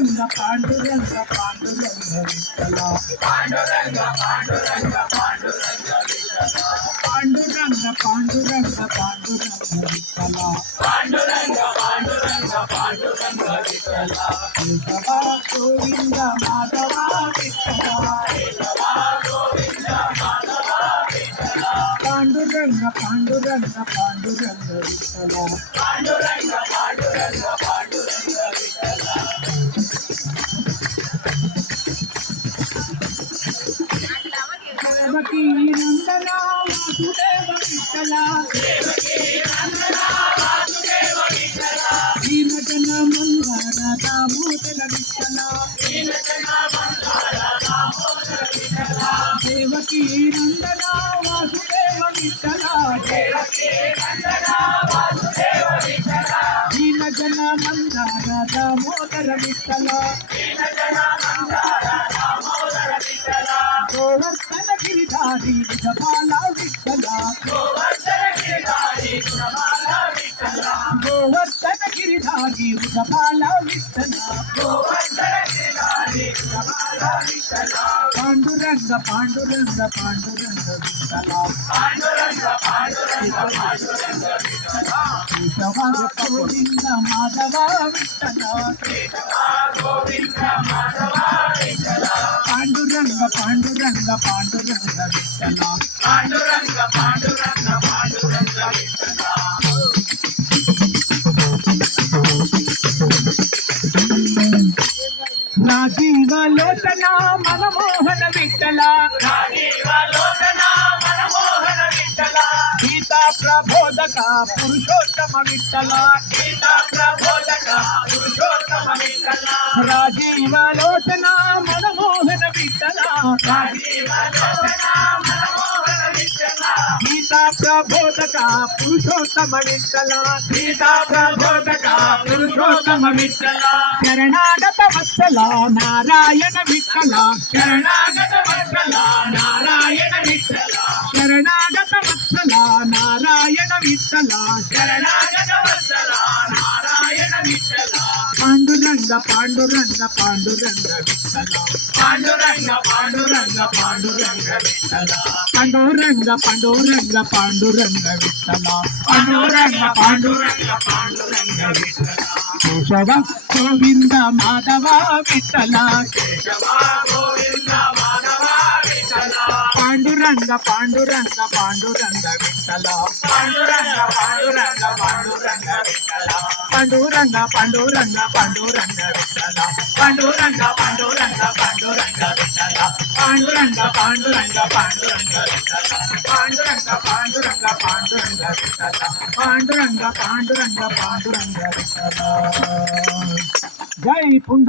పాండురంగ పాండురంగ పాండురంగ విఠల పాండురంగ పాండురంగ పాండురంగ విఠల పాండురంగ పాండురంగ పాండురంగ విఠల పాండురంగ పాండురంగ పాండురంగ విఠల కేశవ గోవింద మాధవ విఠల కేశవ గోవింద మాధవ విఠల పాండురంగ పాండురంగ పాండురంగ విఠల పాండురంగ పాండురంగ పాండురంగ విఠల దేవకీ నందన వాసుదేవ విఠల దేవకీ నందన వాసుదేవ విఠల దీనజన మందార దామోదర విఠల దీనజన మందార దామోదర విఠల దేవకీ నందన వాసుదేవ విఠల దేవకీ నందన వాసుదేవ విఠల దీనజన మందార దామోదర విఠల దీనజన మందార దామోదర విఠల గోవర్ధన గిరిధారి విఠల విఠల గోవర్ధన గిరిధారి విఠల విఠల గోవర్ధన గిరిధారి విఠల విఠల గోవర్ధన గిరిధారి విఠల విఠల పాండురంగ పాండురంగ పాండురంగ విఠల పాండురంగ పాండురంగ పాండురంగ విఠల కేశవ గోవింద మాధవ విఠల కేశవ గోవింద మాధవ విఠల పాండురంగ పాండురంగ పాండురంగ విఠల పాండురంగ పాండురంగ పాండురంగ విఠల రాజీవ లోచన మనమోహన విఠల రాజీవ లోచన మనమోహన విఠల గీతా ప్రబోధక పురుషోత్తమ విఠల గీతా ప్రబోధక పురుషోత్తమ విఠల రాజీవ లోచన మనమోహన విఠల రాజీవ లోచన మనమోహన విఠల గీతా ప్రబోధక పురుషోత్తమ విఠల గీతా ప్రబోధక పురుషోత్తమ విఠల శరణాగత వత్సల నారాయణ విఠల శరణాగత వత్సల నారాయణ విఠల శరణాగత వత్సల నారాయణ విఠల శరణాగత వత్సల నారాయణ విఠల పాండురంగ పాండురంగ పాండురంగ విఠల పాండురంగ పాండురంగ పాండురంగ విఠల పాండురంగ పాండురంగ పాండురంగ విఠల పాండురంగ పాండురంగ పాండురంగ విఠల కేశవ గోవింద మాధవ విఠల కేశవ గోవింద మాధవ విఠల పాండురంగ పాండురంగ పాండురంగ విఠల పాండురంగ పాండురంగ పాండురంగ విఠల పాండురంగ పాండురంగ పాండురంగ విఠల పాండురంగ పాండురంగ పాండురంగ విఠల పాండురంగ పాండురంగ పాండురంగ విఠల పాండురంగ పాండురంగ పాండురంగ విఠల పాండురంగ పాండురంగ పాండురంగ విఠల జై పుండ